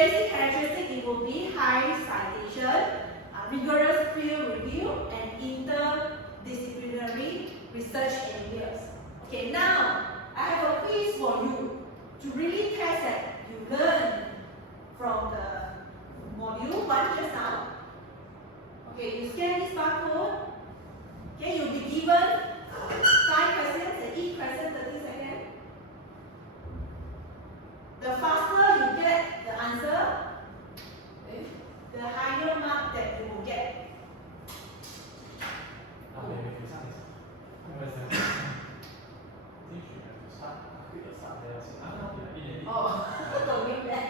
basic characteristics, it will be high citation, rigorous peer review, and interdisciplinary research areas. Okay, now I have a quiz for you to really test that you learn from the module 1 just now. Okay, you scan this barcode. Okay, you'll be given 5 questions, and each question 30 seconds. The faster you get the answer, the higher mark that you will get. Oh, don't make that.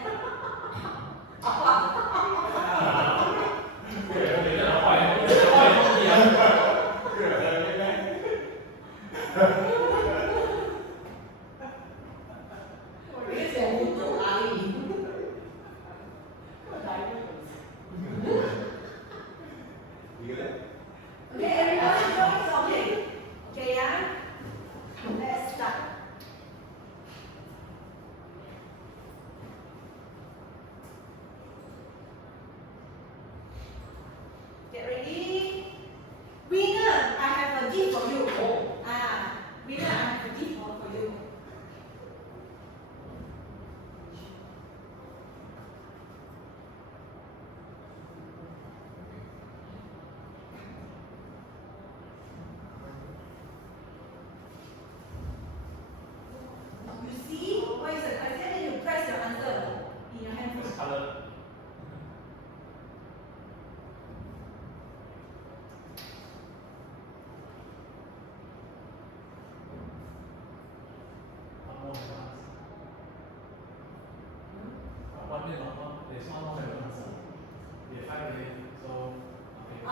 Okay, everybody knows something. Okay, yeah? Let's start. Get ready. Winner, I have a gift for you. Winner, I have a gift for you. You see what is the question? Then you press your answer in your handphone.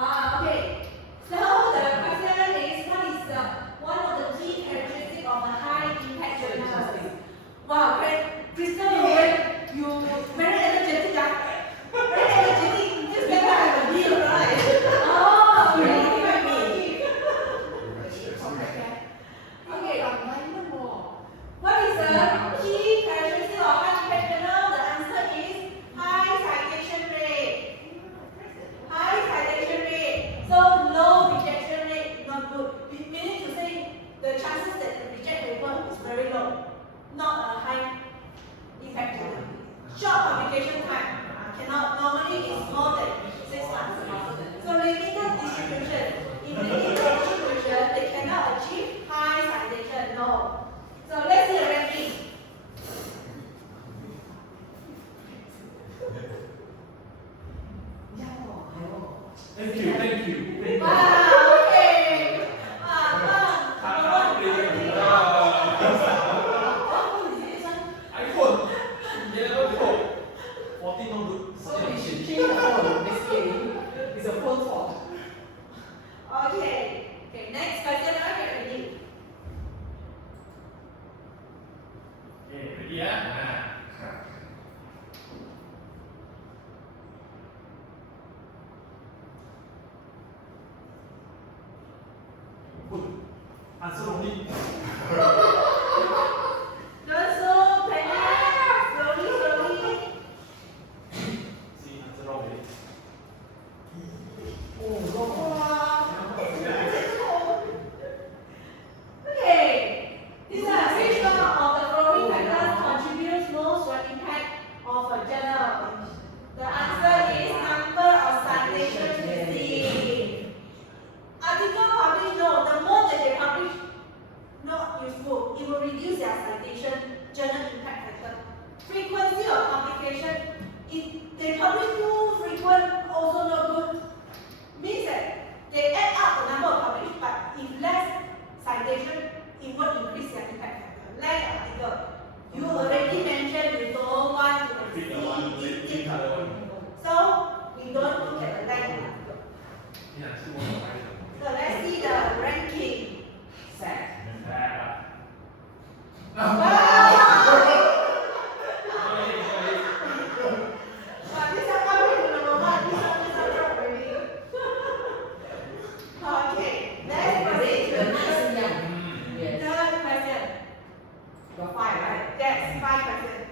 Okay. So the question is, what is one of the key characteristics of a high impact journal? Wow, Crystal, you very energetic. Very energetic. Just like I have a deal, right? Oh, really? Okay. What is the key characteristic of high impact journal? The answer is high citation rate. High citation rate. So low rejection rate, not good. Meaning to say the chances that the reject paper is very low. Not a high impact journal. Short publication time. Cannot, normally it's more than 6 months. So limited distribution. In limited distribution, they cannot achieve high citation. No. So let's see the ranking. Thank you. Wow, okay. iPhone. Yellow phone. 14 no good. So we should change the phone. Basically, it's a phone fault. Okay. Next question. Get ready. Ready ya? Answer only. Don't so panic. Slowly. See, answer wrong already. Okay. These are which one of the following factors contributes most to an impact of a journal? The answer is number of citations received. Article published, no. The more that they publish, not useful. It will reduce their citation journal impact factor. Frequency of publication. If they publish too frequent, also not good. Means that they add up the number of published, but if less citation, it won't increase their impact factor. Like article, you already mentioned you don't want to exceed. So we don't look at the length of the article. So let's see the ranking. Sad. This is coming to number 1. This one is not already. Okay, let's proceed to the next. Yes. Third question. Got 5, right? That's 5 questions.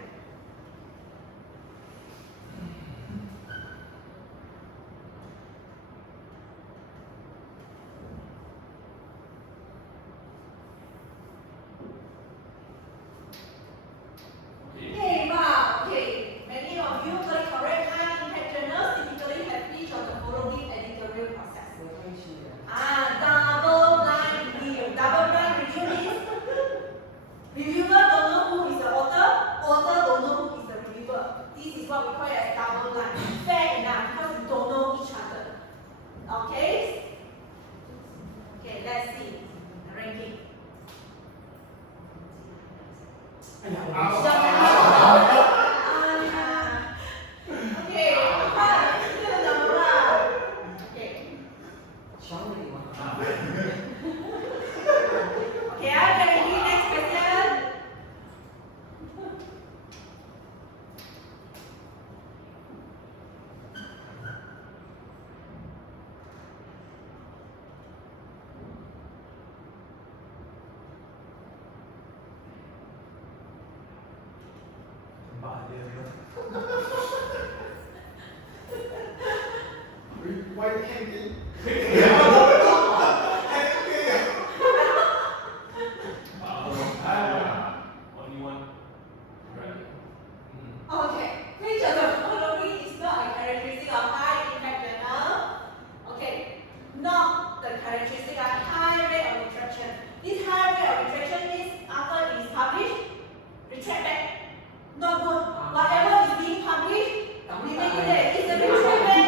Why hanging? Only one. Right. Okay, which of the following is not a characteristic of high impact journal? Okay, not the characteristic of high rate of retraction. This high rate of retraction means after it is published, retract back. Not good. Whatever is being published, remaining there. Is the retract back?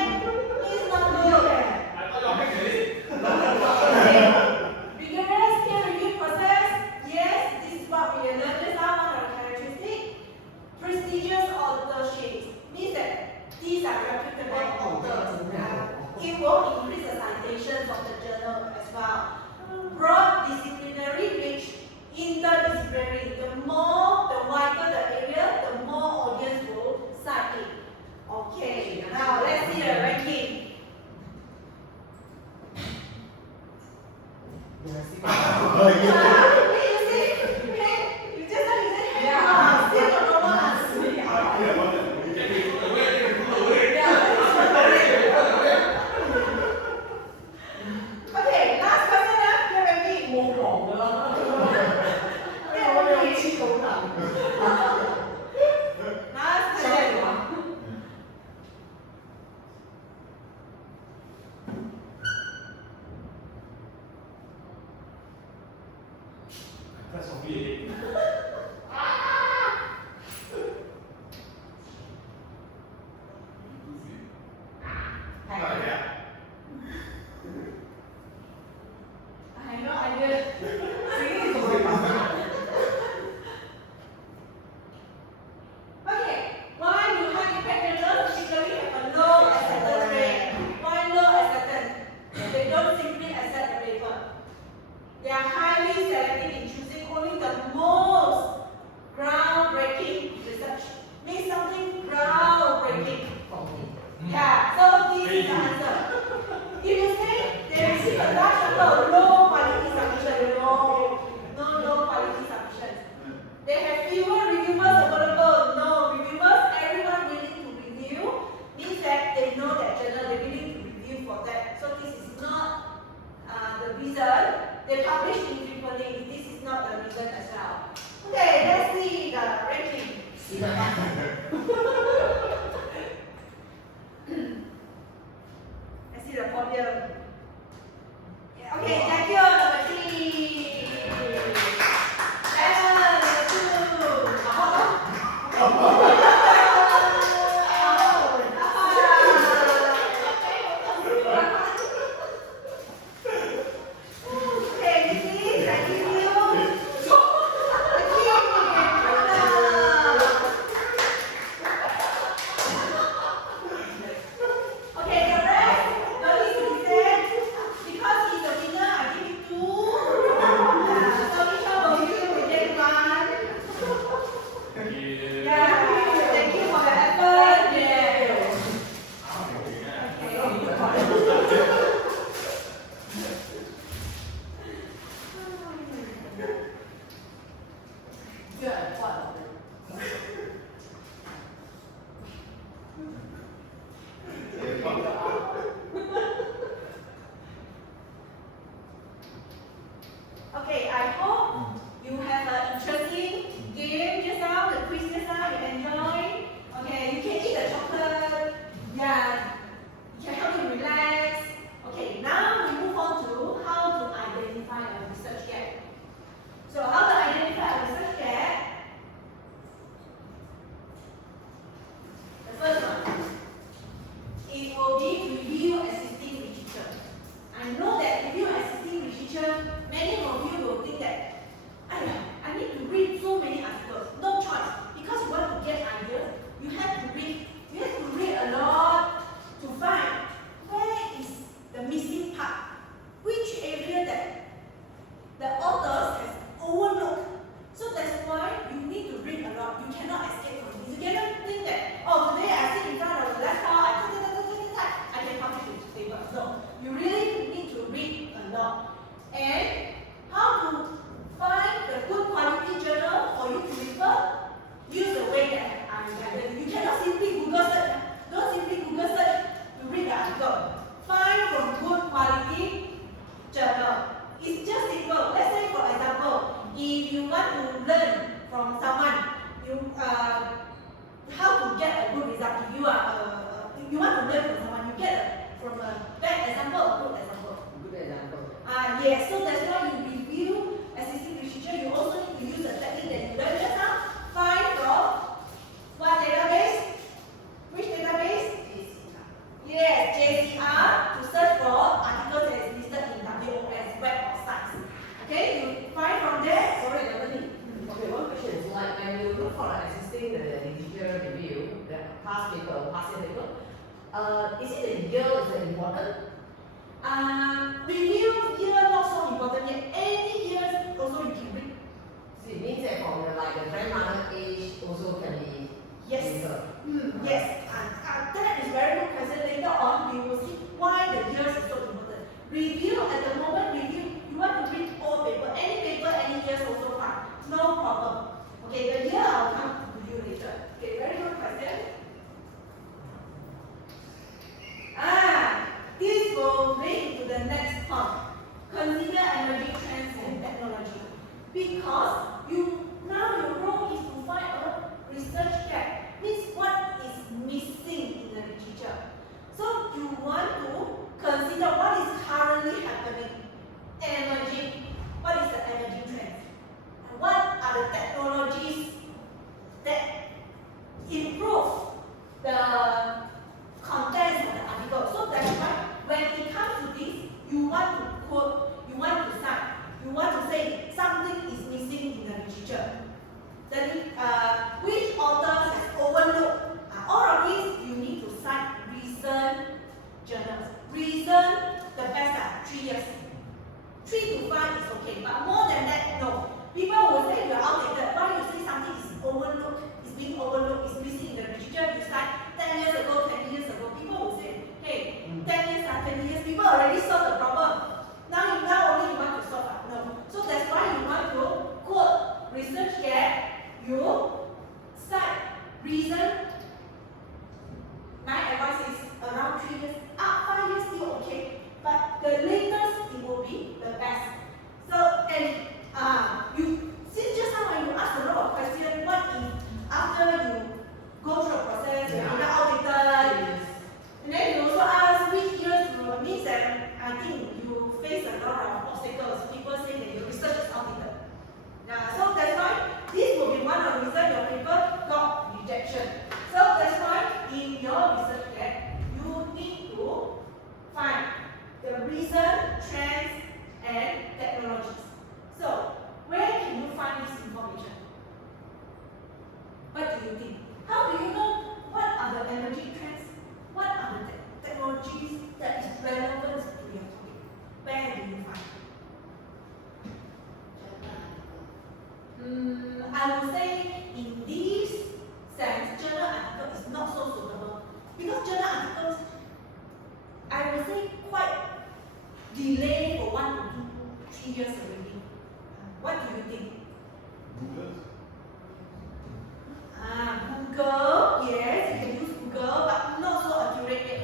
Is not good. I thought you had it. Okay. Rigorous peer review process. Yes, this is what we learned just now. One of the characteristics. Prestigious authorships means that these are reputable authors. It will increase the citations of the journal as well. Broad disciplinary reach, interdisciplinary. The wider the area, the more audience will cite it. Okay, now let's see the ranking. You just now you said, still the normal answer. Okay, last question now. You're ready? Last question. Press on me. I have no idea. Okay, why do high impact journals typically have a low acceptance rate? Why low acceptance? They don't simply accept the paper. They are highly selective in choosing only the most groundbreaking research. Means something groundbreaking. Yeah, so this is the answer. If you say they receive a large number of low quality submissions, no low quality submissions. They have fewer reviewers available, no reviewers, everyone willing to review, means that they know that journal, they're willing to review for that. So this is not the reason. They publish infrequently, this is not the reason as well. Okay, let's see the ranking. I see the podium. Yeah, okay, thank you, number 3. Okay, I hope you have an interesting game just now, the quiz just now. You Don't simply Google search. Don't simply Google search to read the article. Find from good quality journal. It's just simple. Let's say, for example, if you want to learn from someone, how to get a good result. If you want to learn from someone, you get from a bad example or good example. Good example. Yes. So that's why you review existing literature. You also need to use the technique that you learned just now. Find from what database? Which database? Yes, JCR, to search for articles that is listed in WOS web or sites. Okay, you find from there. Sorry, Emily. Okay, one question is like when you look for an existing literature review, the past paper or past year paper, is it the year is it important? Review year not so important yet. Any years also you can read. So it means that from the grandmother age also can be Yes. researched. Yes. That is very good question. Later on we will see why the years is so important. Review at the moment, you want to read all paper, any years also fine. No problem. Okay, the year I'll come to you later. Okay, very good question. This will bring to the next point. Consider emerging trends and technology. Because your role is to find a research gap. Means what is missing in the literature. So you want to consider what is currently happening, emerging. What is the emerging trends? And what are the technologies that improve the contents of the article? So that's why when it comes to this, you want to quote, you want to cite, you want to say something is missing in the literature. Then which authors has overlooked? All of these you need to cite recent journals. Recent, the best are 3 years. 3 to 5 is okay, but more than that, no. People will say you are outdated. Why you say something is overlooked, is being overlooked, is missing in the literature? You cite 10 years ago, 20 years ago. People will say, hey, 10 years or 20 years, people already solved the problem. Now only you want to solve it. No. So that's why you want to quote research gap. You cite reason. My advice is around 3 years. 5 years still okay, but the latest it will be the best. So you since just now when you ask a lot of questions, what if after you go through a process, you are outdated, and then you also ask which years will means that I think you face a lot of obstacles. People say that your research is outdated. So that's why this will be one of the reasons your paper got rejection. So that's why in your research gap, you need to find the reason, trends, and technologies. So where can you find this information? What do you think? How do you know what are the emerging trends? What are the technologies that is relevant to your topic? Where do you find? I would say in this sense, journal article is not so suitable because journal articles, I would say, quite delayed for 1 to 2, 3 years already. What do you think? Google, yes, you can use Google, but not so accurate yet.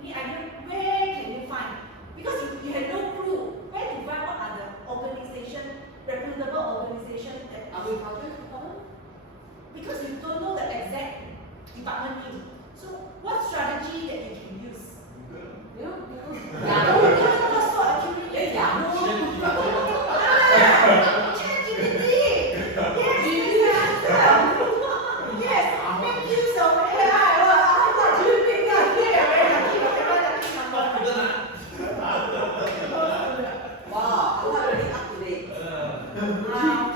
Any idea? Where can you find? Because you have no clue where to find what are the reputable organization that Agriculture department? because you don't know the exact department name. So what strategy that you can use? You know, Oh, Yahoo. yeah, that's so accurate. Yes, Yahoo. ChatGPT. Yes, yes, make use of AI. Well, I thought you picked up here. Very lucky, very lucky number. Wow, I'm not really up to date.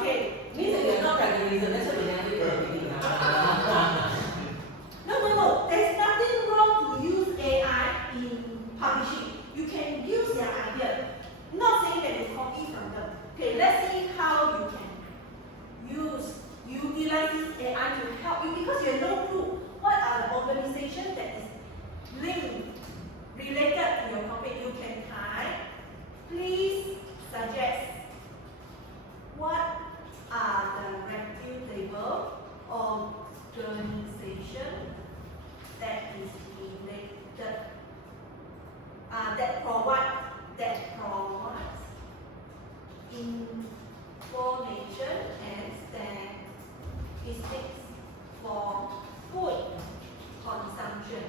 Okay. Means that you're not graduated, that's why you never use anything. No. There's nothing wrong to use AI in publishing. You can use their idea. Not saying that you copy from them. Okay, let's see how you can utilize this AI to help you because you have no clue what are the organizations that is linked, related to your topic. You can type, please suggest what are the reputable organization that is related, that provides information and statistics for food consumption.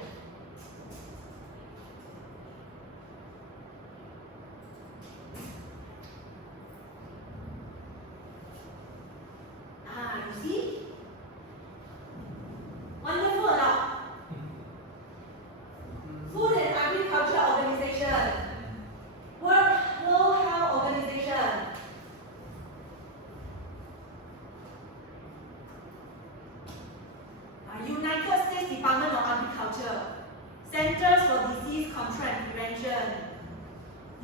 You see? Wonderful or not? Food and Agriculture Organization, World Health Organization, United States Department of Agriculture, Centers for Disease Control and Prevention,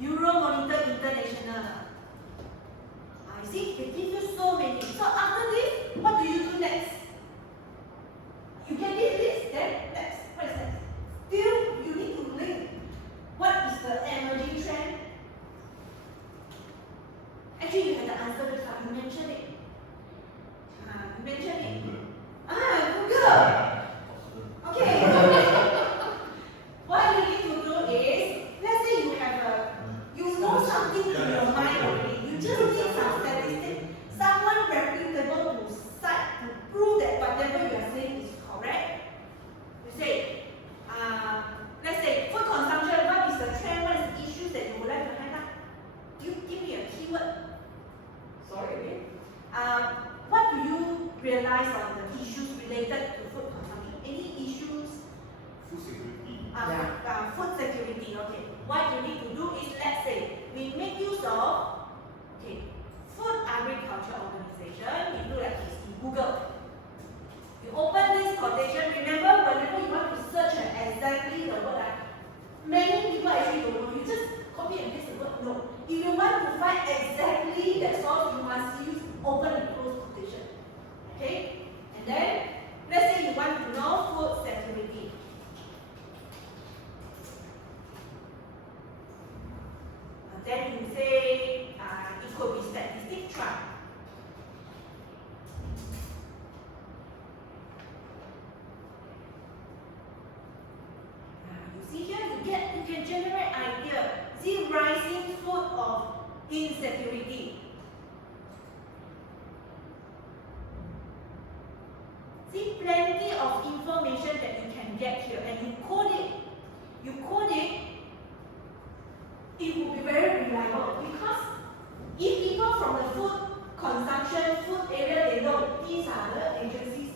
Euromonitor International. You see, they give you so many. So after this, what do you do next? You get this list, then next. What is next? Still, you need to link. What is the emerging trend? Actually, you have the answer just now. You mentioned it. You mentioned it. Google. Okay. What you need to do is, let's say you know something in your mind already. You just need some statistics, someone reputable to cite to prove that whatever you are saying is correct. You say, let's say food consumption. What is the trend? What is the issues that you would like to highlight? You give me a keyword. Sorry again? What do you realize on the issues related to food consumption? Any issues? Food security. Food security. Okay. What you need to do is, let's say, we make use of Food Agriculture Organization. You do like this in Google. You open this quotation. Remember, whenever you want to search exactly the word, many people actually don't know. You just copy and paste the word. No. If you want to find exactly that source, you must use open and close quotation. Okay? And then, let's say you want to know food security. Then you say it could be statistic track. You see here, you can generate idea. See, rising food of insecurity. See, plenty of information that you can get here, and you code it. It will be very reliable because if people from the food consumption, food area, they know these are the agencies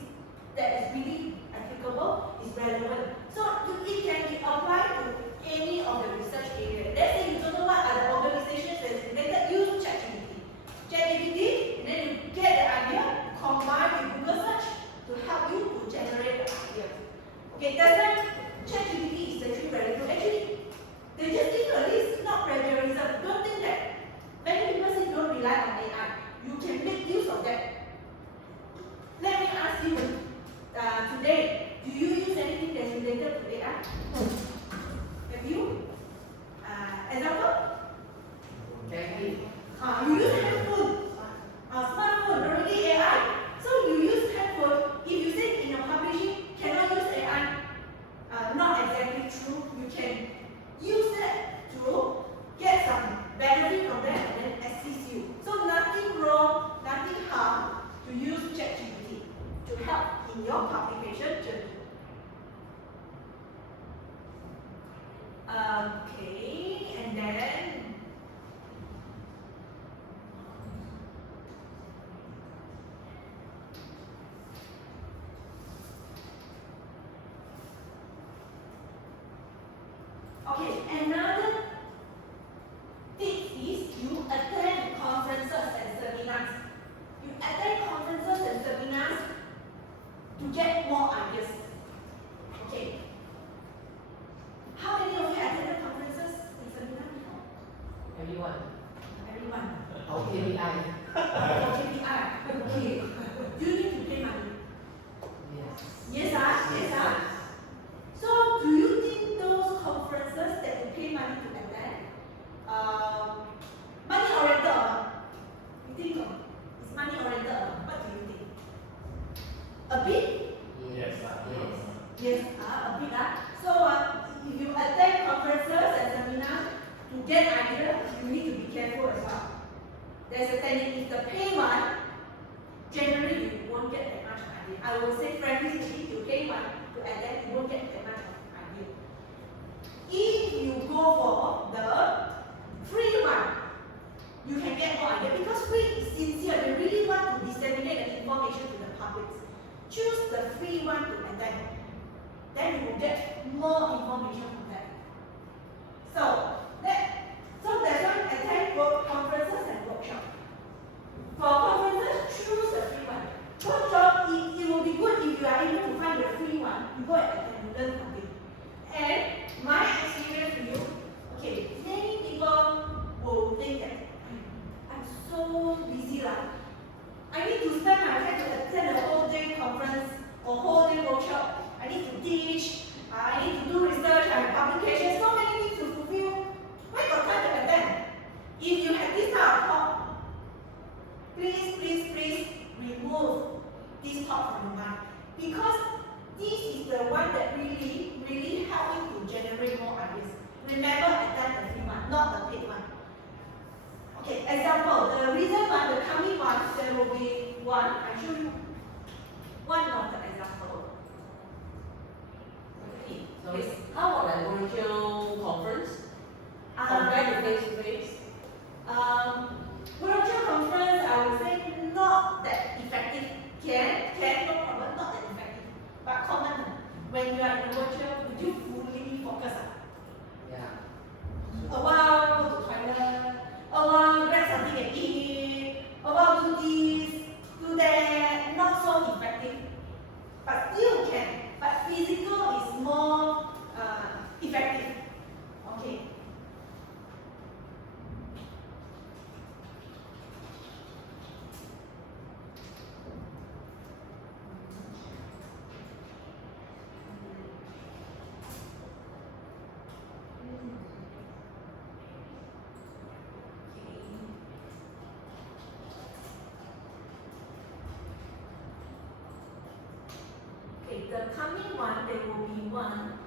that is really applicable, is relevant. So it can be applied to any of the research area. Let's say you don't know what are the organizations that is related, use ChatGPT. Okay, and then okay, another tip is you attend conferences and seminars. You attend conferences and seminars to get more ideas. Okay. How many of you attended conferences and seminars before? Everyone. Everyone. Our KPI. For KPI. Okay. Do you need to pay money? Yes. Yes, yes, So, do you think those conferences that you pay money to attend, money oriented or not? You think so? It's money oriented or not? What do you think? A bit? Yes. Yes, a bit. So, if you attend conferences and seminars to get ideas, you need to be careful as well. There's a tendency, if the pay one, generally you won't get that much idea. I will say frankly speaking, you pay one to attend, you won't get that much idea. If you go for the free one, you can get more idea because free is sincere. They really want to disseminate the information to the public. Choose the free one to attend. Then you will get more information from that. So that's why attend both conferences and workshops. For conferences, choose the free one. Workshop, it will be good if you are able to find the free one. You go and attend, you learn something. And my experience with you, okay, many people will think that I'm so busy I need to spend my time to attend a whole day conference or whole day workshop. I need to teach, I need to do research and publication, so many things to fulfill. Why got time to attend? If you have this kind of thought, please remove this thought from your mind. Because this is the one that really helping to generate more ideas. Remember, attend the free one, not the paid one. Okay, example, the reason why the coming one, there will be one, I show you one of the example. Okay, So yes. how about a virtual conference compared to face to face? Virtual conference, I would say not that effective. Can, no problem, not that effective. But common, when you are in a virtual, would you fully focus? Yeah. A while, go to toilet, a while, grab something and eat, a while, do this, do that, not so effective. But still can, but physical is more effective. Okay. Okay, the coming one, there will be one.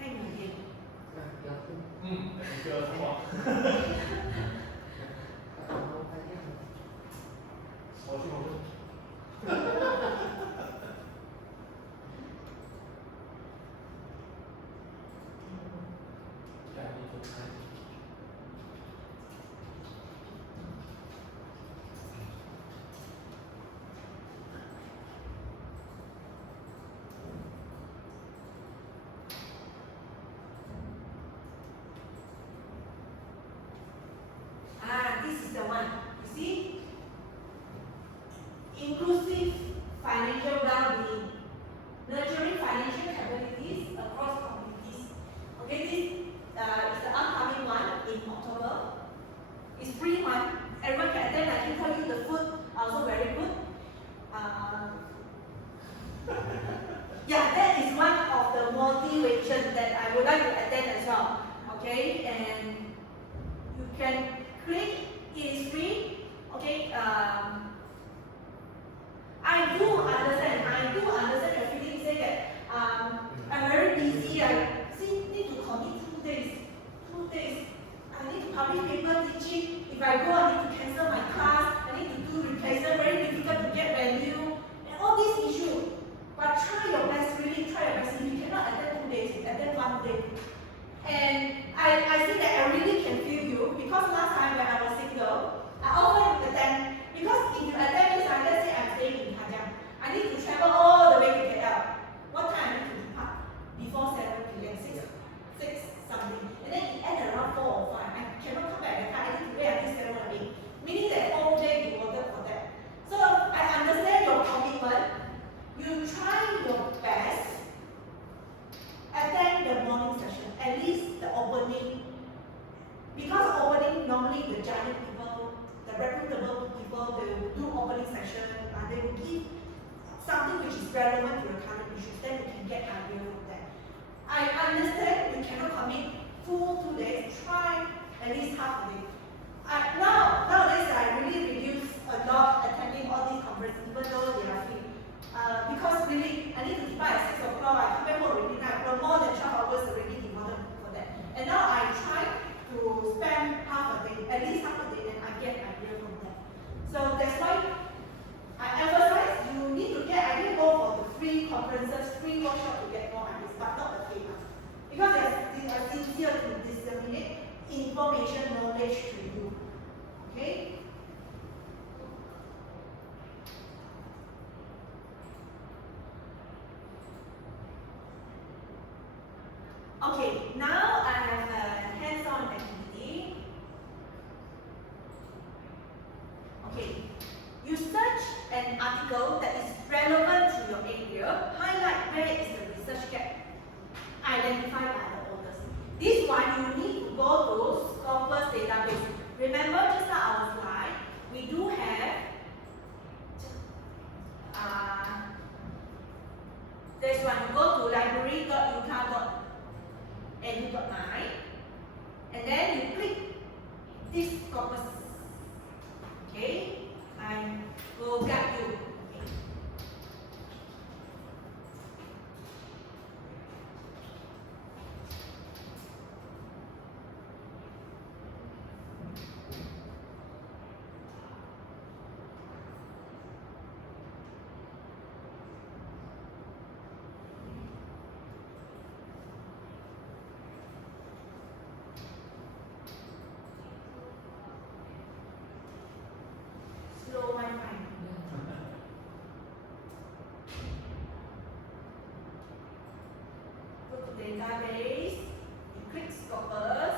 Hang again. Cái cơ không ạ? Sáu chứ không? This is the one. You see? Inclusive financial well-being. Nurturing financial capabilities across communities. Okay, this is the upcoming one in October. It's free one. Everyone can attend. I can tell you the food also very good. Yeah, that is one of the motivation that I would like to attend as well. Okay, and you can click. It is free. Okay. I do understand your feeling. Say that I'm very busy. I need to commit 2 days. I need to publish paper teaching. If I go, I need to cancel my class, I need to do replacement, very difficult to get venue, and all these issues. But try your best, really try your best. If you cannot attend 2 days, attend 1 day. And I say that I really can feel you because last time when I was single, I often attend because if you attend this, let's say I'm staying in Padang, I need to travel all the way to KL. What time I need to depart? Before 7 p.m. 6 something. And then it ends around 4 or 5. I cannot come back at the car. I need to wait until 7 or 8. Meaning that whole day you ordered for that. So I understand your commitment. You try your best. Attend the morning session, at least the opening. Because opening, normally the giant people, the reputable people, they will do opening session and they will give something which is relevant to your current issues. Then you can get idea from that. I understand you cannot commit full 2 days. Try at least half a day. Nowadays I really reduce a lot attending all these conferences, even though they are free. Because really, I need to depart at 6 o'clock, I come back home already 9 o'clock, more than 12 hours already devoted for that. And now I try to spend half a day, at least half a day, and I get idea from that. So that's why I emphasize you need to get idea, go for the free conferences, free workshop to get more ideas, but not the paid one. Because they are easier to disseminate information, knowledge to you. Okay? Okay, now I have a hands-on activity. Okay, you search an article that is relevant to your area, highlight where is the research gap, identify by the authors. This one you need to go to Scopus database. Remember just now our slide, we do have this one, you go to library.utah.edu.9 and then you click this Scopus. Okay, I will guide you. Okay. Slow Wi-Fi. Go to database, you click Scopus.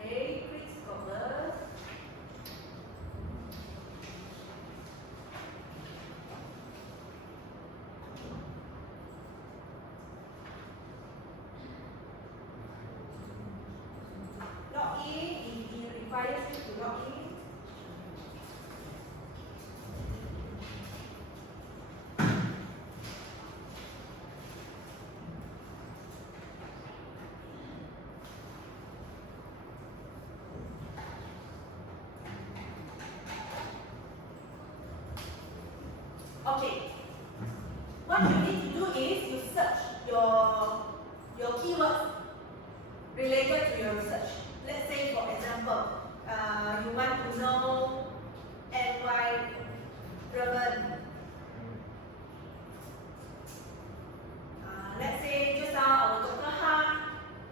Okay, click Scopus. Log in if it requires you to log in. Okay. What you need to do is you search your keywords related to your research. Let's say, for example, you want to know environment. Let's say just now our Dr. Ha,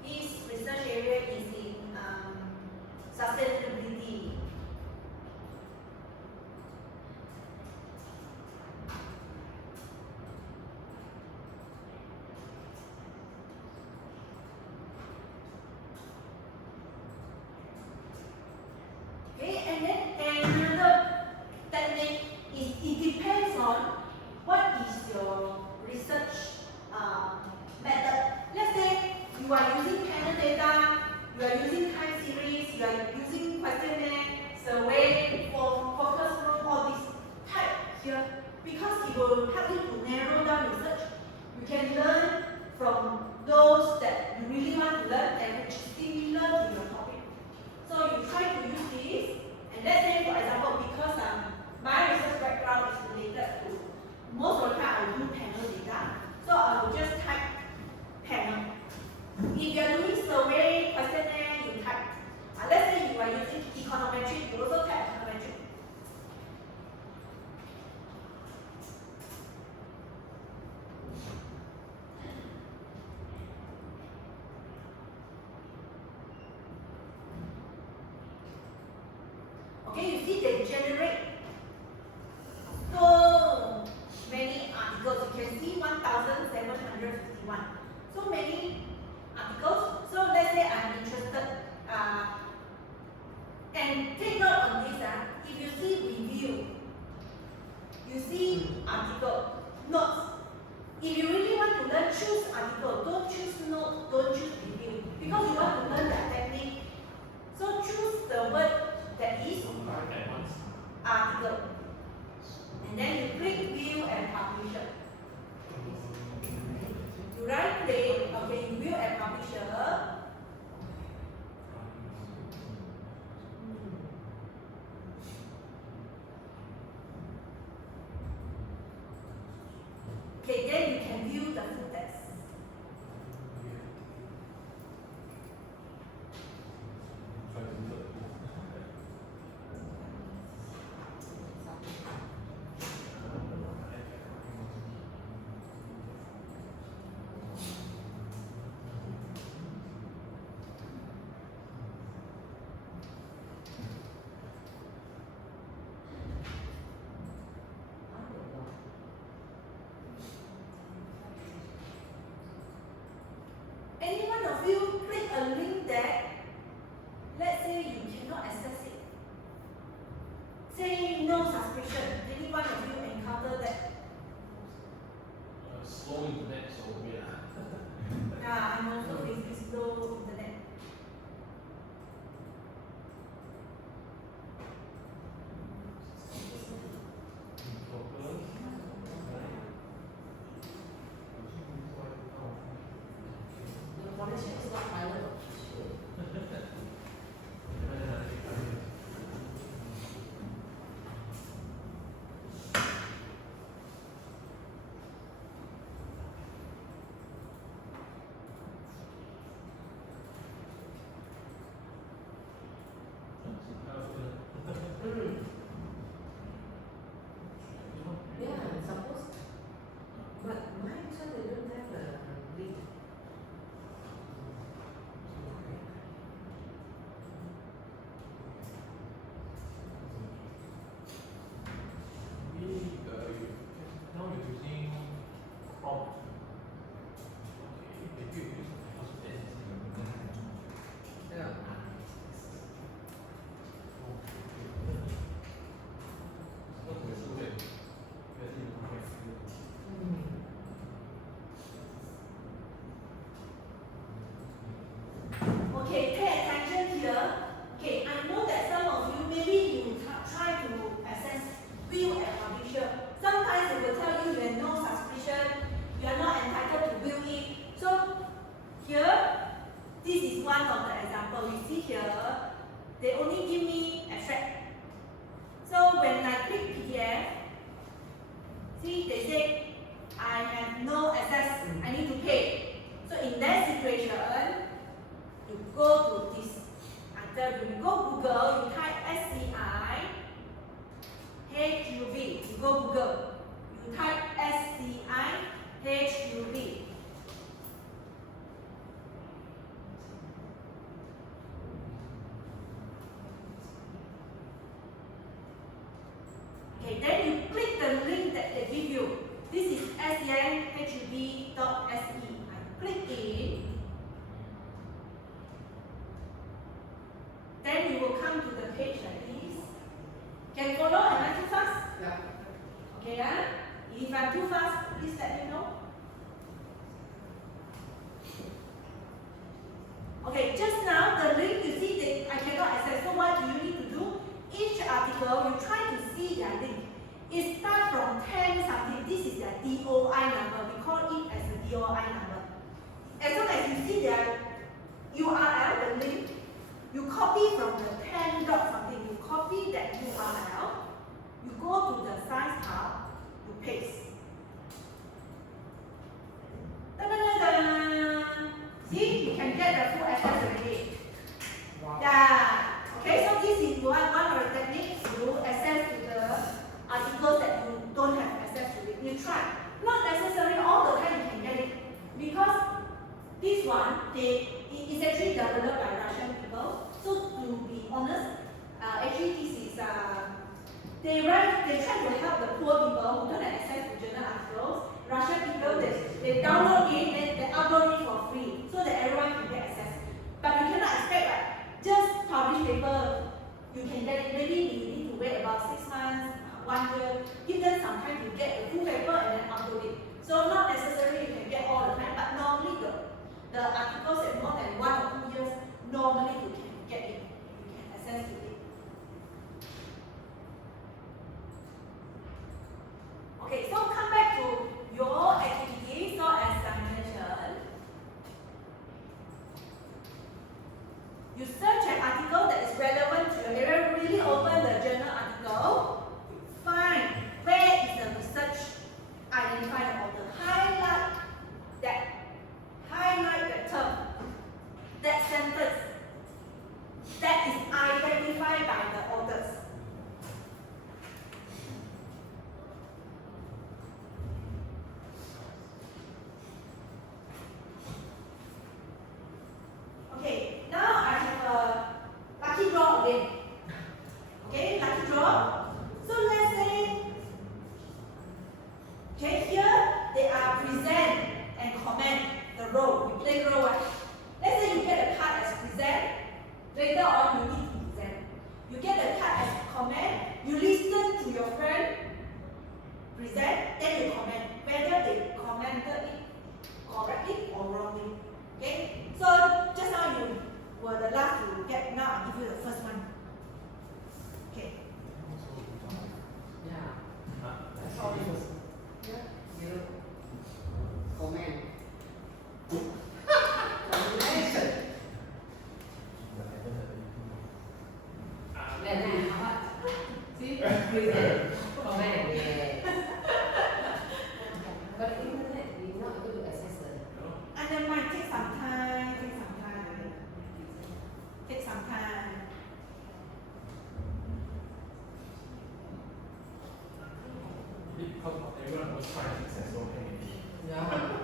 his research area is in sustainability. Okay, and then another technique is it depends will help you to narrow down your search. You can learn from those that you really want to learn and which is similar to your topic. So you try to use this, and let's say for example, because my research background is related to, most of the time I do panel data, so I will just type panel. If you are doing survey, questionnaire, you type. Let's say you are using econometric, you also type econometric. Okay, you see they generate so many articles. You can see 1,751. So many articles. So let's say I'm interested. And take note on this. If you see review, you see article, notes. If you really want to learn, choose article. Don't choose notes. Don't choose review, because you want to learn that technique. So choose the word that is article, and then you click view and publisher. You right click, okay, you view and publisher. Okay, then you can view the full text. Any one of you click a link that, let's say you cannot access it. Say no subscription. Any one of you encounter that? Slow internet, so weird. Yeah, I'm also facing slow internet. The connection is not violent. Yeah, suppose. But mine said they don't have a link. Now you're using prompt. Okay, maybe you use Yeah. Okay, pay attention here. Okay, I know that some of you, maybe you try to access view and publisher. Sometimes they will tell you you have no subscription, you are not entitled to view it. So here, this is one of the example. You see here, they only give me abstract. So when I click PDF, see they say I have no access, I need to pay. So in that situation, you go to this. After you go Google, you type SCI HUB. You go Google, you type SCI HUB. Okay, then you click the link that they give you. This is scihub.se. I click in. Then you will come to the page like this. Can you follow? Am I too fast? Yeah. Okay, if I'm too fast, please let me know. Okay, just now the link you see that I cannot access. So what do you need to do? Each article you try to see their link. It starts from 10 something. URI number. As long as you see their URL, the link, you copy from the 10 dot something, you copy that URL, you go to the Science Hub, you paste. Da-da-da-da. See, you can get the full access already. Wow. Yeah. Okay, so this is one of the techniques you access to the articles that you don't have access to it. You try. Not necessarily all the time you can get it. Because this one, it is actually developed by Russian people. So to be honest, actually this is they try to help the poor people who don't have access to journal articles. Russian people they download it and they upload it for free so that everyone can get access. But you cannot expect like just publish paper you can get it. Maybe you need to wait about 6 months, 1 year. Give them some time to get the full paper and then upload it. So not necessarily you can get all the time, but normally the articles at more than 1 or 2 years, normally you can get it. You can access to it. Okay, so come back to your activity. So as I mentioned, you search an article that is relevant to your area. Really open the journal article. Find where is the research. Identify the author. Highlight the term. That sentence that is identified by the authors. Okay, now I have a lucky draw again. Okay, lucky draw. So let's say, okay, here they are present and comment the role. We play role. Right? Let's say you get a card as present. Later on, you need to present. You get the card as comment. You listen to your friend present, then you comment whether they commented it correctly or wrongly. Okay? So just now you were the last to get. Now I give you the first one. Okay. Yeah. That's all it was. Yeah. You comment. Congratulations. Then how much? See? Present. Comment. Yeah. But the internet, we're not able to access the. And then might take some time. Take some time. Because everyone was trying to access so many. Yeah.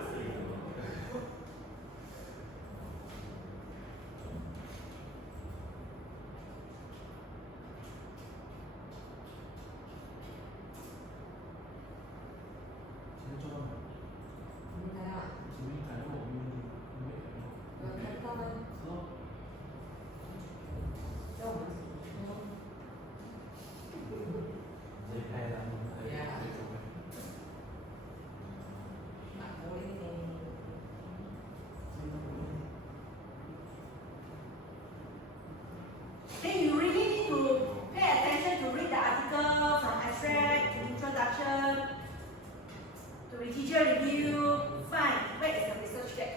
Then you really need to pay attention to read the article from abstract to introduction to literature review. Find where is the research gap.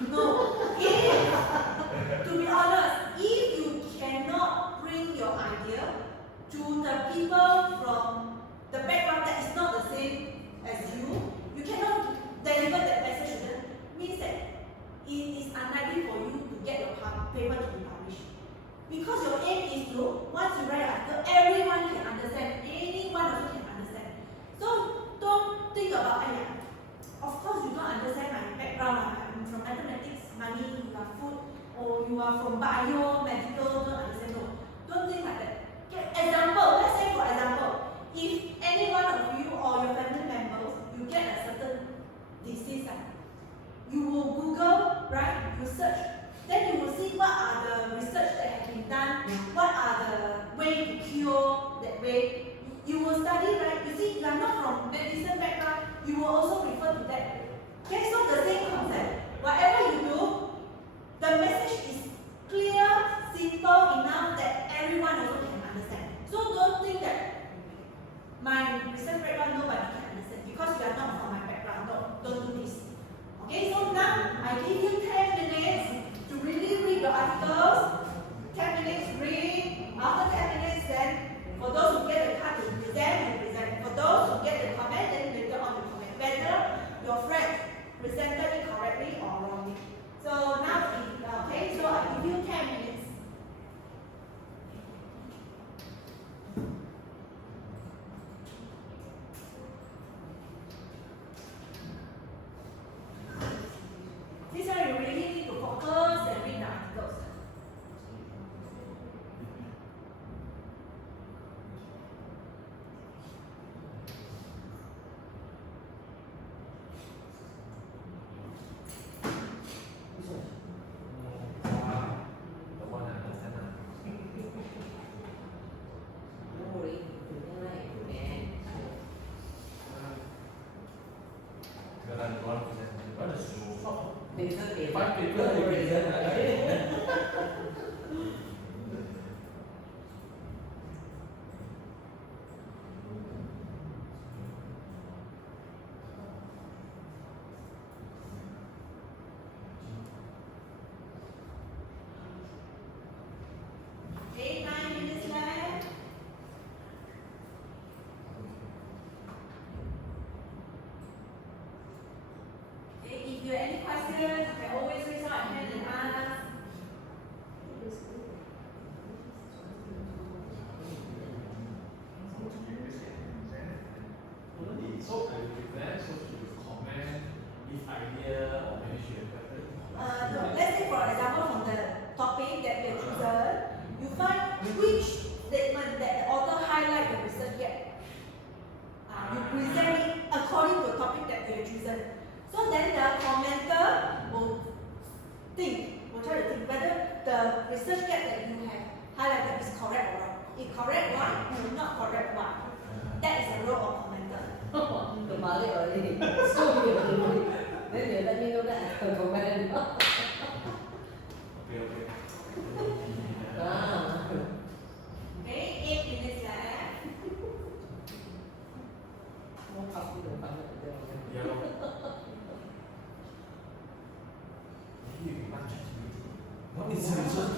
No. If, to be honest, if you cannot bring your idea to the people from the background that is not the same as you cannot deliver that message to them, means that it is unlikely for you to get your paper to be published. Because your aim is to, once you write an article, everyone can understand, anyone also can understand. So don't think about, of course you don't understand my background, I'm from mathematics, money, you are food, or you are from bio, medical, don't understand, no. Don't think like that. Example, let's say for example, if any one of you or your family members, you get a certain disease, you will Google, right? You search, then you will see what are the research that have been done, what are the way to cure that way. You will study, right? You see, you are not from medicine background, you will also refer to that. Okay, so the same concept. Whatever you do, the message is clear, simple enough that everyone also can understand. So don't think that my research background nobody can understand because you are not from my background. No, don't do this. Okay, so now I give you 10 minutes to really read the articles. 10 minutes read. After 10 minutes, then for those who get the card to present, you present. For those who get the comment, then later on you comment whether your friend presented it correctly or wrongly. So now, okay, so I give you 10 minutes. This one you really need to focus and read the articles. Okay, 9 minutes left. Okay, if you have any questions, you can always raise your hand and ask. So I will present, so she will comment, give idea, or maybe she will No, let's say for example from the topic that you have chosen, you find which statement that the author highlight the research yet. You present it according to the topic that you have chosen. So then the commenter will try to think whether the research gap that you have highlighted is correct or wrong. If correct, why? If not correct, why? That is the role of commenter. Kembali already. So you already. Then you let me know that I can comment. Okay. Ah. Okay, 8 minutes left. Mau kasih dong banget itu. Ya loh. Ini gimana sih? What is research?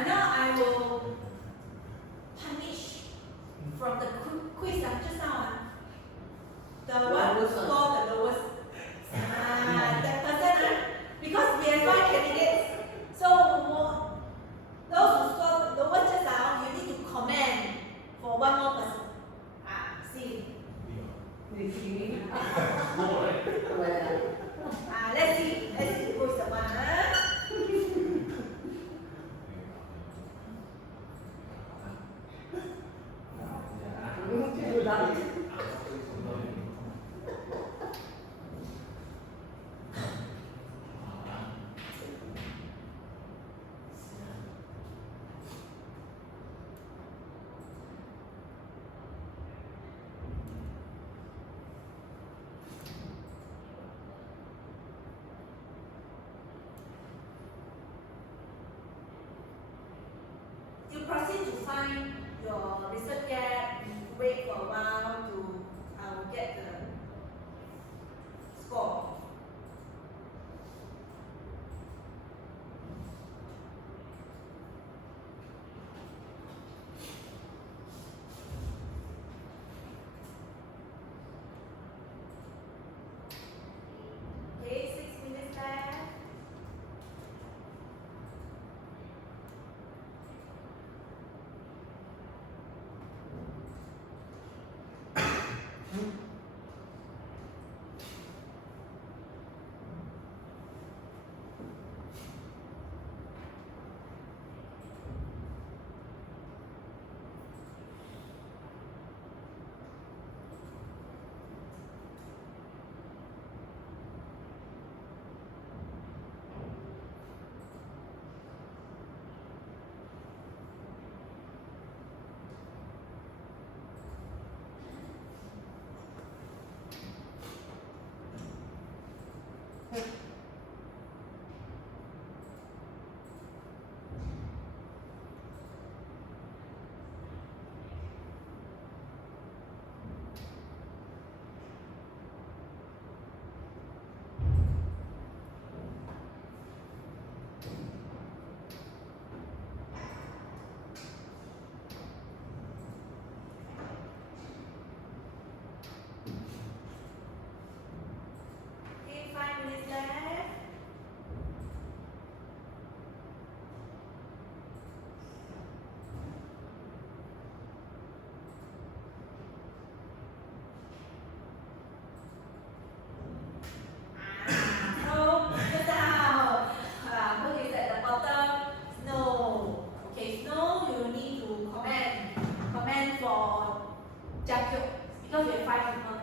Now I will punish from the quiz just now. The one who scored the lowest. That person, because we have 5 candidates. So those who scored the lowest just now, you need to comment for one more person. See. Di sini. Go, right? Let's see who is the one. proceed to find your research gap, you wait for a while to get the score. Okay, 6 minutes left. Okay, 5 minutes left. So, just now, who is at the bottom? Snow. Okay, Snow, you need to comment for Jacob, because we have 5 people.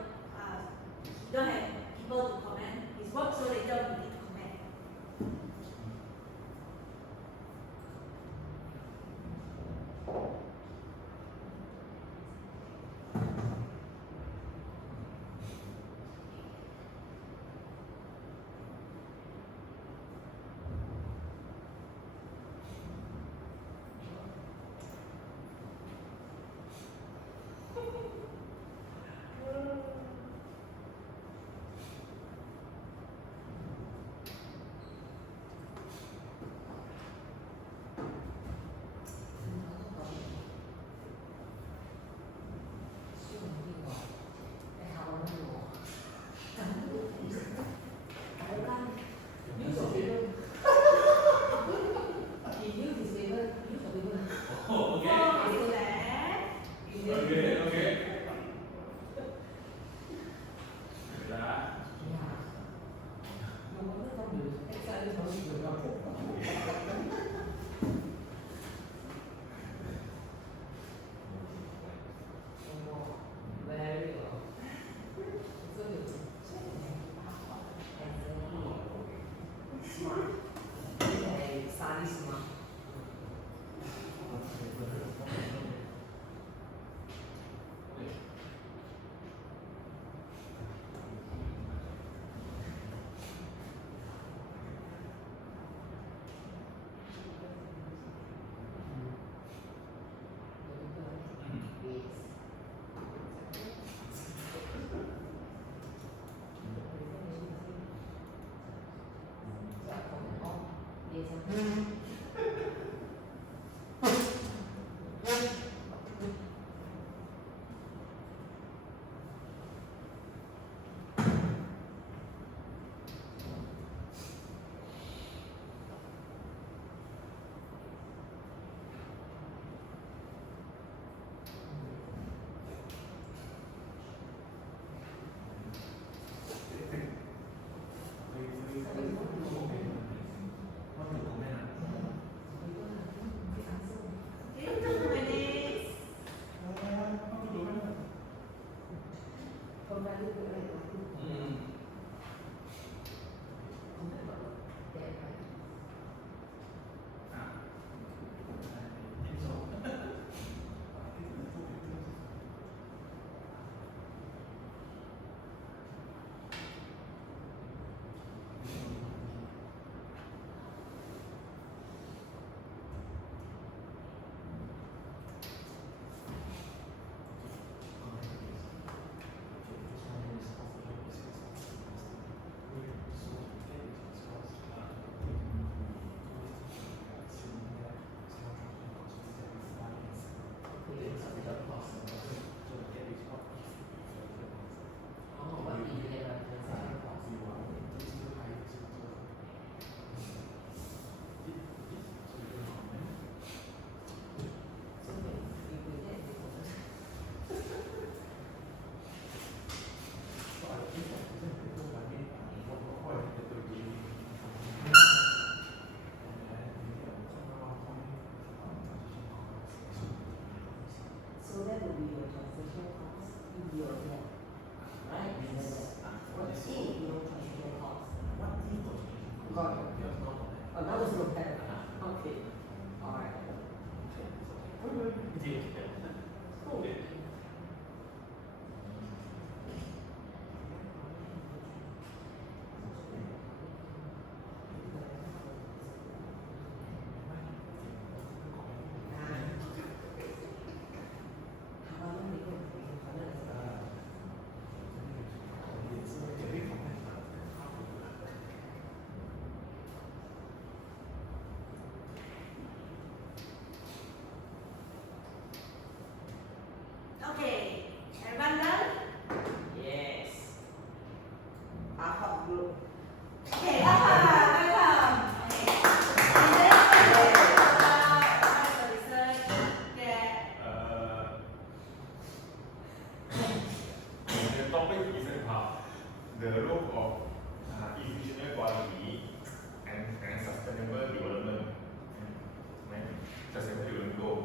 You don't have people to comment his work, so later we need to comment. So that would be your translation cost in your gap, right? And then what is in your translation cost. what is the Got it. Yes, not Oh, that was no better. Okay. Alright. Cool. Okay, everyone done? Yes. Ahok group. Okay, welcome. Okay. And then the research that The topic is about the role of institutional quality and sustainable development. Sustainable development goal.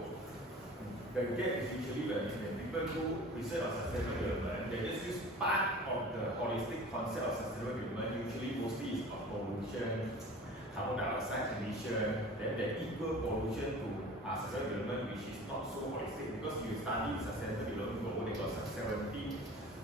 The gap is usually when people do research on sustainable development, they just use part of the holistic concept of sustainable development, usually mostly is of pollution, carbon dioxide emission, then the equal pollution to sustainable development, which is not so holistic because you study sustainable development goal, they got some 70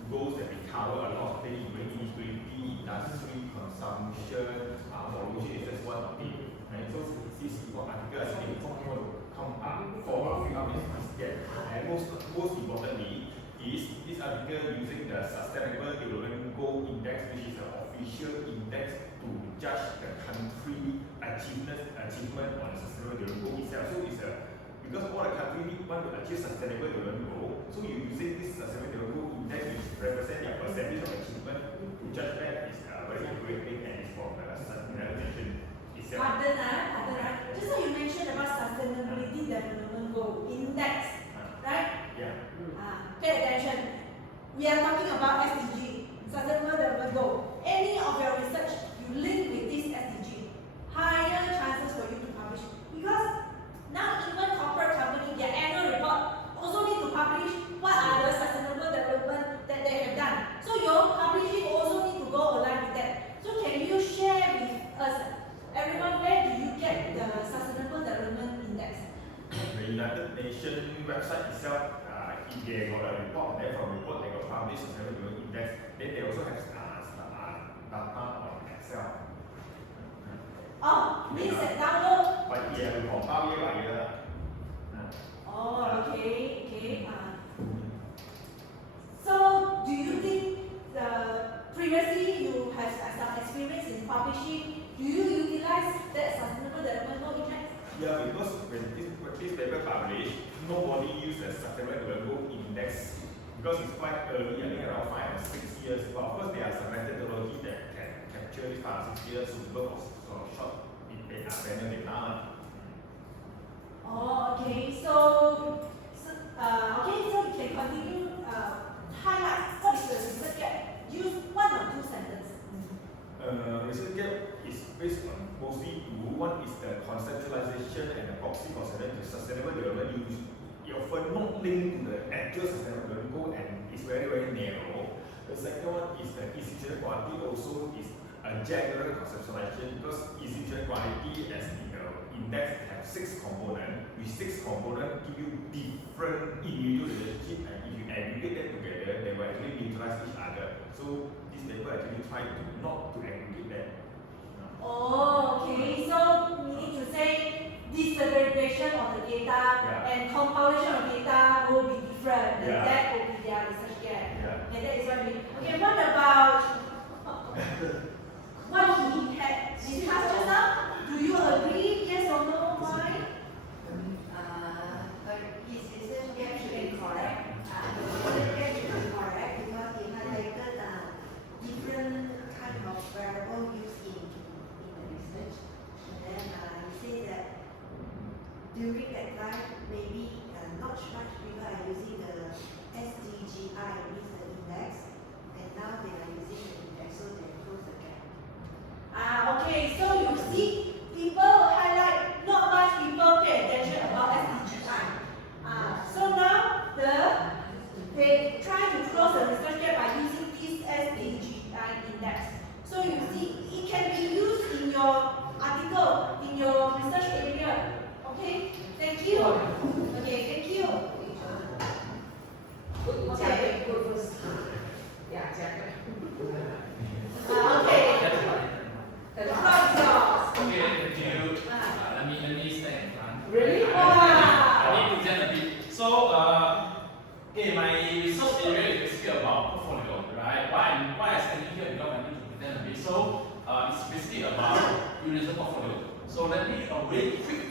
goals that we cover a lot of things, inequality, industry, consumption, pollution is just one of it. Right? So this is what article I think want to come up for a few minutes here. And most importantly is this article using the Sustainable Development Goal Index, which is an official index to judge the country achievement on the sustainable development goal itself. So it's because all the countries want to achieve sustainable development goal, so you using this sustainable development goal index which represent their percentage of achievement to judge that is very accurate thing and it's from the United Nations itself. Pardon, just now you mentioned about sustainability development goal index, right? Yeah. Pay attention. We are talking about SDG, sustainable development goal. Any of your research you link with this SDG, higher chances for you to publish because now even corporate company their annual report also need to publish what are the sustainable development that they have done. So your publishing also need to go along with that. So can you share with us, everyone, where do you get the sustainable development index? The United Nations website itself, if they got a report, then from report they got published sustainable development index, then they also have data on Excel. Oh, means that download. But yeah, we compile year by year. Oh, okay. So, do you think previously you have some experience in publishing? Do you utilize that sustainable development goal index? Yeah, because when this paper published, nobody used the sustainable development goal index because it's quite early, I think around 5 or 6 years. But of course, there are some methodology that can capture this 5 or 6 years suitable for short panel data. Oh, okay. So we can continue. Highlight what is the research gap? Use 1 or 2 sentences. Research gap is based on mostly two. One is the conceptualization and the proxy considered the sustainable development. You often not linked to the actual sustainable development goal and it's very, very narrow. The second one is the institutional quality, also is a general conceptualization because institutional quality as the index have 6 components, which 6 components give you different individual relationship and if you aggregate them together, they will actually neutralize each other. So this paper actually try to not to aggregate them. Oh, okay. So meaning to say disaggregation of the data and compilation of data will be different. And that will be their research gap. Okay, that is what we. Okay, what about what he had discussed just now? Do you agree? Yes or no? Why? His research gap should be correct. His research gap should be correct because he highlighted different kind of variable used in the research. And then he says that during that time, maybe not much people are using the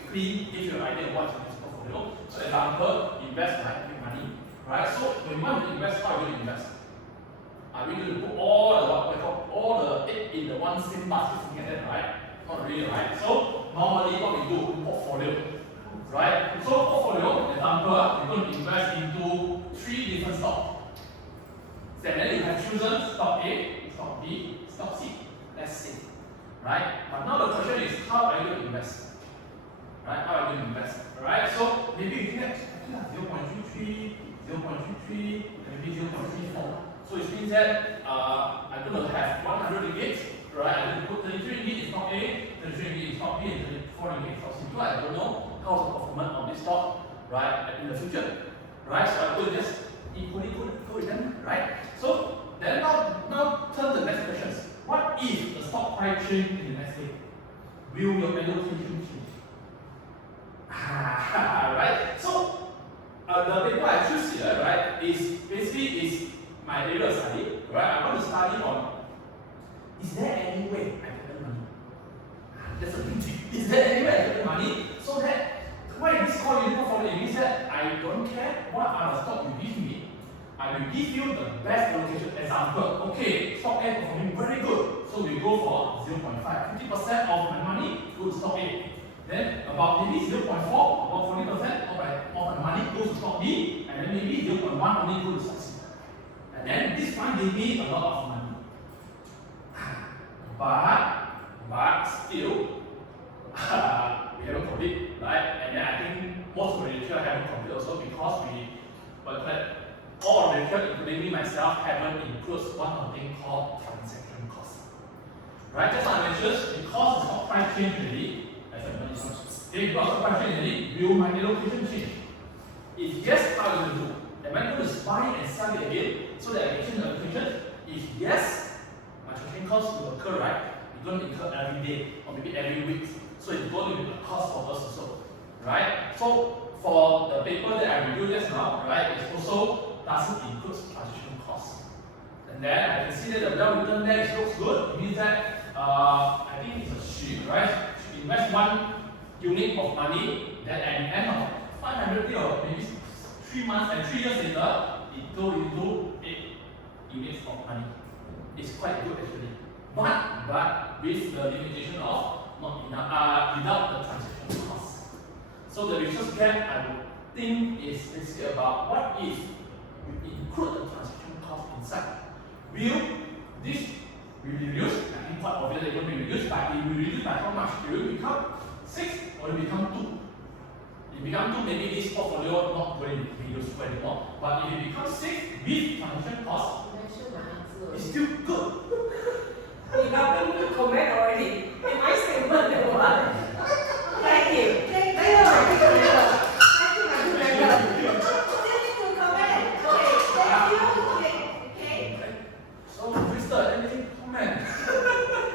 quickly give you an idea of what's in this portfolio. So example, invest like make money, right? So when you want to invest, how are you going to invest? Are we going to put all the egg in the one same basket, something like that, right? Not really, right? So normally what we do, portfolio, right? So portfolio, example, we're going to invest into 3 different stocks. And then you have chosen stock A, stock B, stock C. Let's say, right? But now the question is, how are you going to invest? Right? How are you going to invest? Right? So maybe you can have 0.33, 0.33, and maybe 0.34. So it means that I'm going to have 100 ringgit, right? I'm going to put 33 ringgit in stock A, 33 ringgit in stock B, and 34 ringgit in stock C. Because I don't know how's the performance of this stock, right, in the future. Right? So I'm going to just equally go with them, right? So then now turn to the next questions. What if the stock price change in the next day? Will your allocation change? Right? So the paper I choose here, right, is basically my area of study, right? I want to study on, is there any way I can earn money? That's a big thing. Is there any way I can earn money? So that why this called unit portfolio? It means that I don't care what are the stock you give me. I will give you the best allocation. Example, okay, stock A performing very good, so we go for 0.5. 50% of my money goes to stock A. Then about maybe 0.4, about 40% of my money goes to stock B, and then maybe 0.1 only goes to stock C. And then this one gave me a lot of money. But still, we haven't completed, right? And then I think most of the lecture haven't completed also because all of the lecture, including me myself, haven't included one thing called transaction cost. Right? Just like I mentioned, because the stock price change already, as I mentioned, if the stock price change already, will my allocation change? If yes, how will you do? Am I going to buy and sell it again so that I can change the allocation? If yes, my transaction cost will occur, right? It's going to incur every day or maybe every week. So it's going to be a cost for us also. Right? So for the paper that I reviewed just now, right, it also doesn't include transaction costs. And then I can see that the well return there looks good. It means that I think it's a sheet, right? Should invest 1 unit of money, then at the end of 500 or maybe 3 months and 3 years later, it goes into 8 units of money. It's quite good actually. But with the limitation of not enough, without the transaction costs. So the resource gap I would think is basically about what if you include the transaction cost inside. Will this be reduced? I think quite obviously it will be reduced, but it will reduce by how much? It will become 6 or it will become 2. If it becomes 2, maybe this portfolio not going to be useful anymore. But if it becomes 6 with transaction cost, it's still good. You got me to comment already. Am I statement the one? Thank you. Thank you. Thank you. Still need to comment. Okay, thank you. Okay. So, Crystal, anything to comment?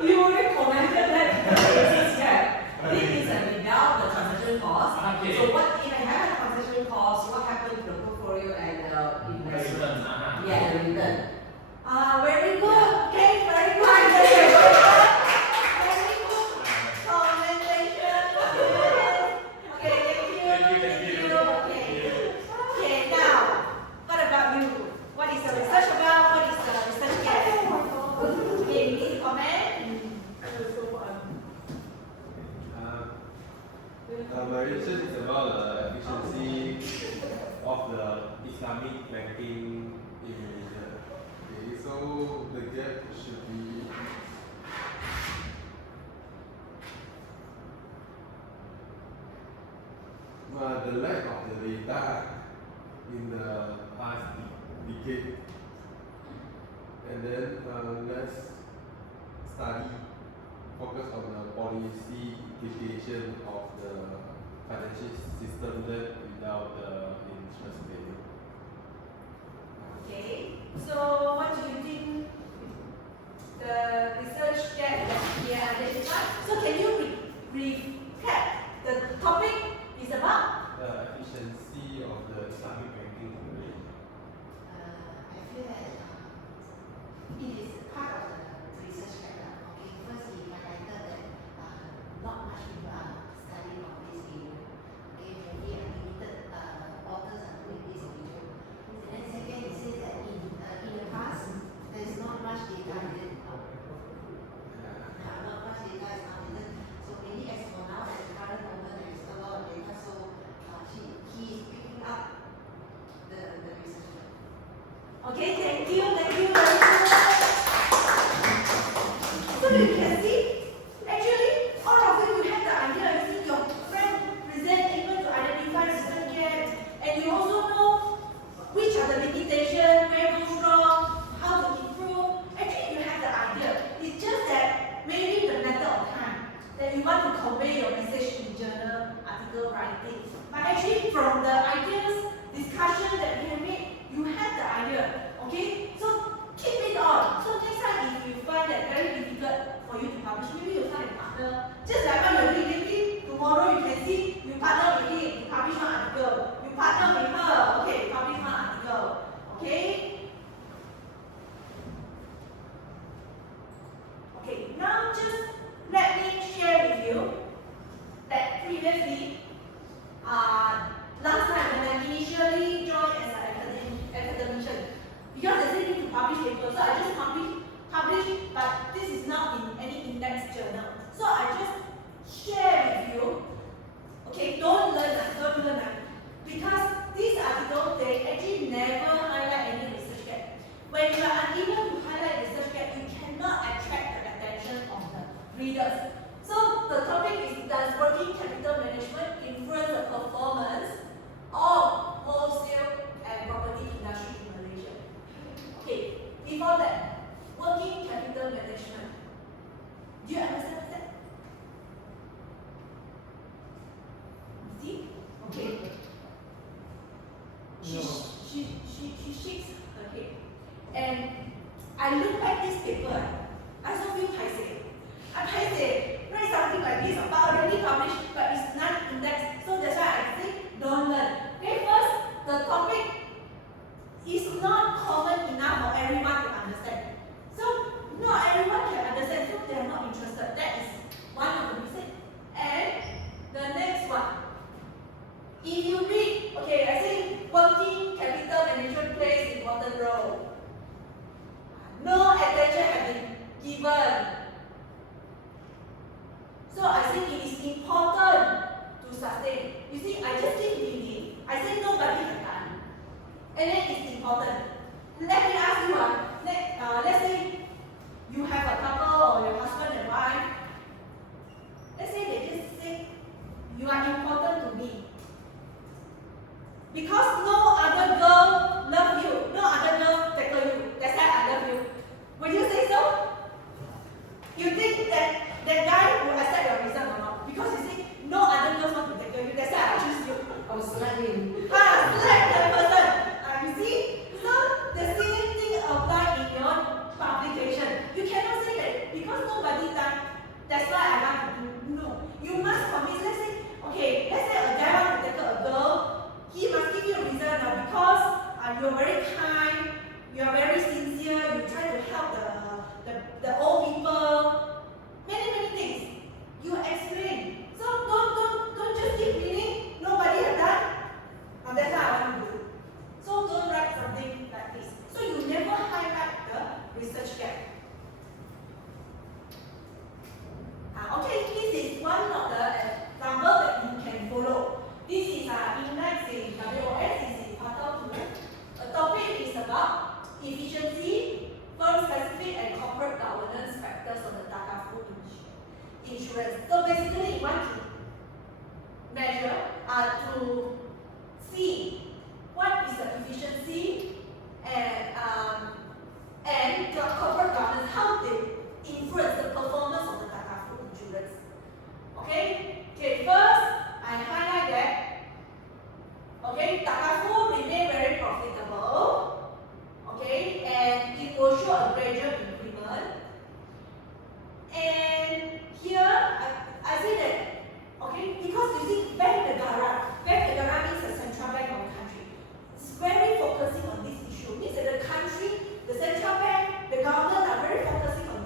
You already commented that this is gap. This is without the transaction cost. Okay. So what if I have a transaction cost? What happened to the portfolio and investment? Yeah, the return. Very good. Okay, very good. Very good. Commendation. Okay, thank you. Okay. Okay, now, what about you? What is the research about? What is the research gap? Okay, you need to comment. My research is about the efficiency of the Islamic banking in Malaysia. Okay, so the gap should be the lack of the data in the past decade, and then let's study focus on the policy implication of the financial system that without the interest rate. Okay, so what do you think the research gap that we identified? So can you recap the topic is about? The efficiency of the Islamic banking in Malaysia. I feel that it is part of the research background. Okay, first he highlighted that not much people are studying on this area. Okay, thank you very much. So you can see, actually, all of you have the idea. You see your friend present able to identify the research gap, and you also know which are the limitations, where goes wrong, how to improve. Actually, you have the idea. It's just that maybe the matter of time that you want to convey your message in journal, article writing. But actually, from the ideas, discussion that we have made, you have the idea. Okay? So keep it on. So next time if you find that very difficult for you to publish, maybe you find a partner. Just like when you're doing LinkedIn, tomorrow you can see you partner with him, you publish one article. You partner with her, okay, you publish one article. Okay? Okay, now just let me share with you that previously, last time when I initially joined as an academician, because they say need to publish papers, so I just publish, but this is not in any index journal. So I just share with you, okay, don't learn that, because these articles, they actually never highlight any research gap. When you are unable to highlight research gap, you cannot attract the attention of the readers. So the topic is, does working capital management influence the performance of wholesale and property industry in Malaysia? Okay, before that, working capital management. Do you understand what's that? See? Okay. She shakes her head. And I look at this paper, I also feel paiseh. I paiseh, write something like this, but already published, but it's not indexed. So that's why I say don't learn. Okay, first, the topic is not common enough for everyone to understand. So not everyone can understand, so they are not interested. That is one of the reasons. And the next one, if you read, okay, I say working capital management plays important role. No attention has been given. So I think it is important to sustain. You see, I just keep reading. I say nobody has done. And then it's important. Let me ask you, let's say you have a couple or your husband and wife. Let's say they just say, you are important to me. Because no other girl love you, no other girl tackle you. That's why I love you. Would you say so? You think that guy will accept your reason or not? Because you see, no other girls want to tackle you. That's why I choose you. I was slapping. Slap the person. You see? So the same thing applies in your publication. You cannot say that because nobody done, that's why I want to do. No. You must commit. Let's say, okay, let's say a guy wants to tackle a girl. He must give you a reason now because you're very kind, you're very sincere, you try to help the old people. Many things. You explain. So don't just keep reading. Nobody has done. And that's what I want to do. So don't write something like this. So you never highlight the research gap. Okay, this is one of the examples that you can follow. This is index in WOS, is in Quarter 2. The topic is about efficiency, firm-specific and corporate governance factors of the Takaful insurance. So basically, you want to measure, to see what is the efficiency and the corporate governance, how they influence the performance of the Takaful insurance. Okay, first, I highlight that, okay, Takaful remain very profitable, okay, and it will show a gradual increment. And here, I say that, okay, because you see, Bank Negara means the central bank of the country. It's very focusing on this issue. Means that the country, the central bank, the government are very focusing on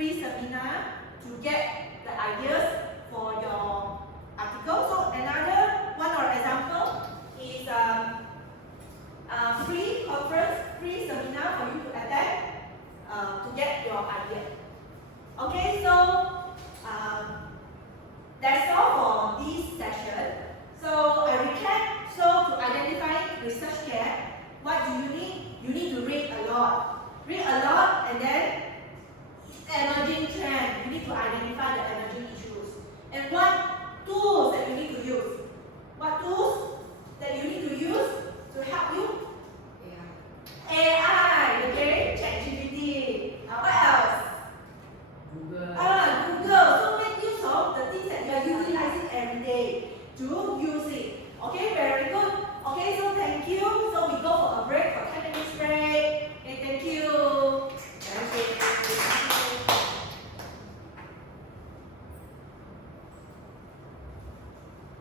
free seminar to get the ideas for your article. So another one or example is free conference, free seminar for you to attend to get your idea. Okay, so that's all for this session. So I recap. So to identify research gap, what do you need? You need to read a lot. Read a lot and then